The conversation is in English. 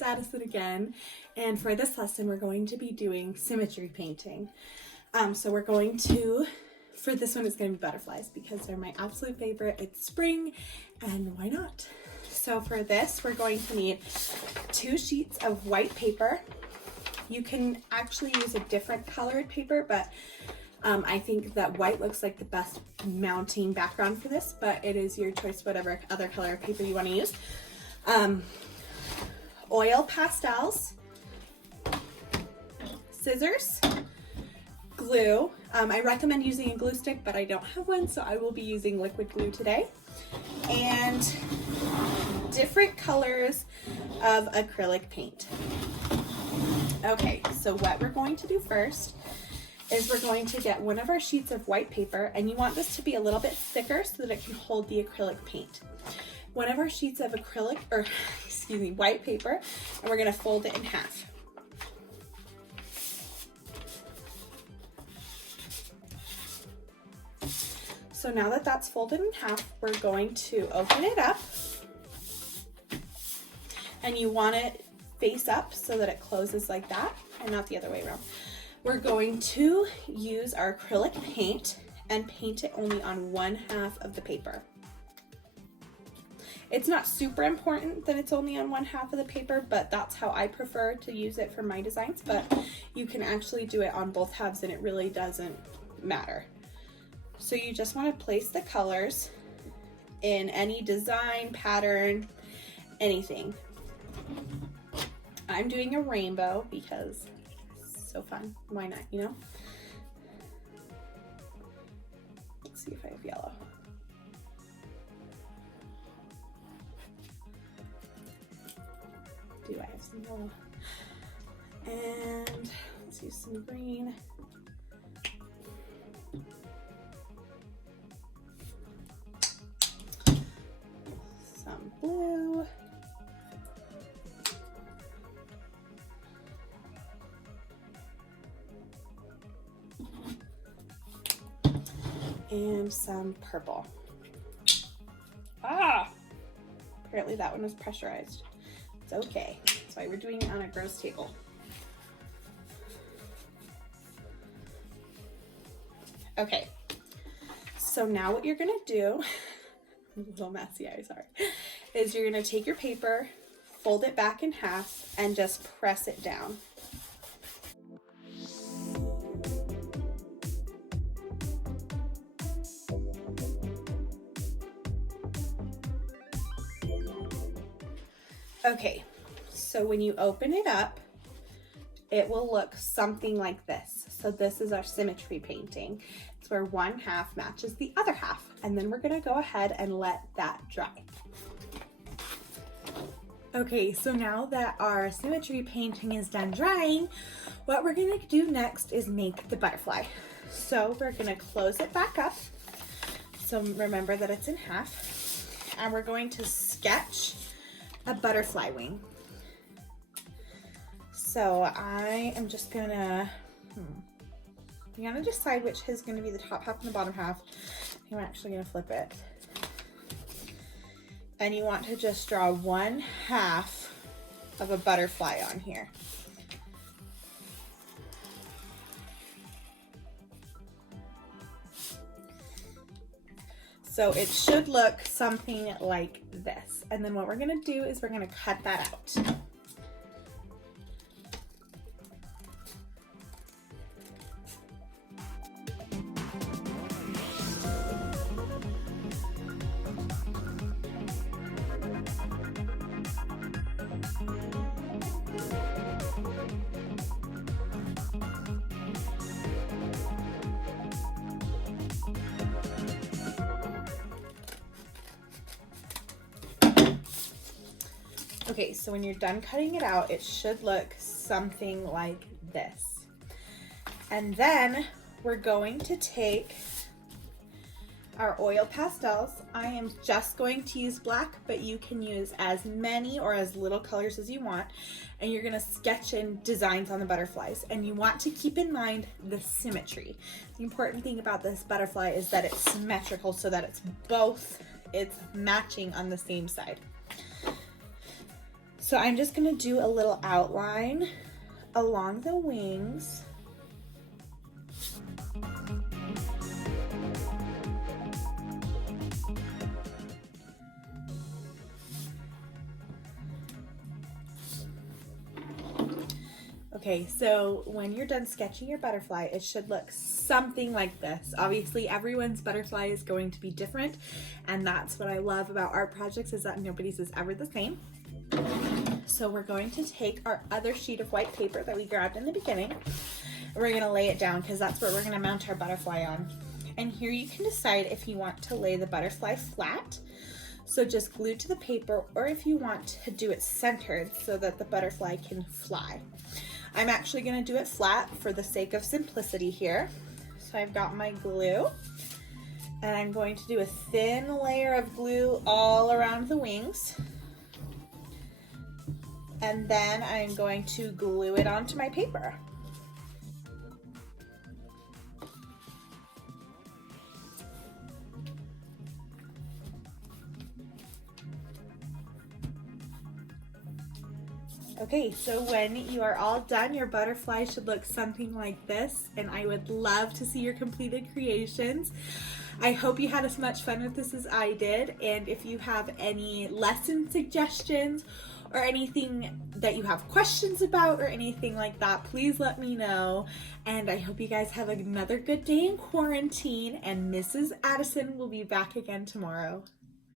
it's Addison again, and for this lesson we're going to be doing symmetry painting. So we're going to, for this one it's going to be butterflies because they're my absolute favorite. It's spring and why not? So for this we're going to need 2 sheets of white paper. You can actually use a different colored paper, but I think that white looks like the best mounting background for this, but it is your choice, whatever other color of paper you want to use. Oil pastels, scissors, glue. I recommend using a glue stick, but I don't have one, so I will be using liquid glue today. And different colors of acrylic paint. Okay, so what we're going to do first is we're going to get one of our sheets of white paper, and you want this to be a little bit thicker so that it can hold the acrylic paint. One of our sheets of acrylic, or excuse me, white paper, and we're gonna fold it in half. So now that that's folded in half, we're going to open it up, and you want it face up so that it closes like that and not the other way around. We're going to use our acrylic paint and paint it only on one half of the paper. It's not super important that it's only on one half of the paper, but that's how I prefer to use it for my designs, but you can actually do it on both halves and it really doesn't matter. So you just want to place the colors in any design, pattern, anything. I'm doing a rainbow because so fun. Why not, you know? Let's see if I have yellow. Do I have some yellow? And let's use some green. Some blue. And some purple. Apparently that one was pressurized. It's okay. That's why we're doing it on a gross table. Okay, so now what you're gonna do, I'm a little messy, I'm sorry, is you're gonna take your paper, fold it back in half, and just press it down. Okay, so when you open it up, it will look something like this. So this is our symmetry painting. It's where one half matches the other half. And then we're gonna go ahead and let that dry. Okay, so now that our symmetry painting is done drying, what we're gonna do next is make the butterfly. So we're gonna close it back up. So remember that it's in half. And we're going to sketch a butterfly wing. So I am just gonna, I'm gonna decide which is gonna be the top half and the bottom half. I'm actually gonna flip it. And you want to just draw one half of a butterfly on here. So it should look something like this. And then what we're gonna do is we're gonna cut that out. Okay, so when you're done cutting it out, it should look something like this. And then we're going to take our oil pastels. I am just going to use black, but you can use as many or as little colors as you want. And you're gonna sketch in designs on the butterflies. And you want to keep in mind the symmetry. The important thing about this butterfly is that it's symmetrical so that it's matching on the same side. So I'm just gonna do a little outline along the wings. Okay, so when you're done sketching your butterfly, it should look something like this. Obviously, everyone's butterfly is going to be different, and that's what I love about art projects, is that nobody's is ever the same. So we're going to take our other sheet of white paper that we grabbed in the beginning, and we're gonna lay it down because that's what we're gonna mount our butterfly on. And here you can decide if you want to lay the butterfly flat, so just glued to the paper, or if you want to do it centered so that the butterfly can fly. I'm actually gonna do it flat for the sake of simplicity here. So I've got my glue, and I'm going to do a thin layer of glue all around the wings. And then I'm going to glue it onto my paper. Okay, so when you are all done, your butterfly should look something like this, and I would love to see your completed creations. I hope you had as much fun with this as I did, and if you have any lesson suggestions or anything that you have questions about or anything like that, please let me know. And I hope you guys have another good day in quarantine, and Mrs. Addison will be back again tomorrow.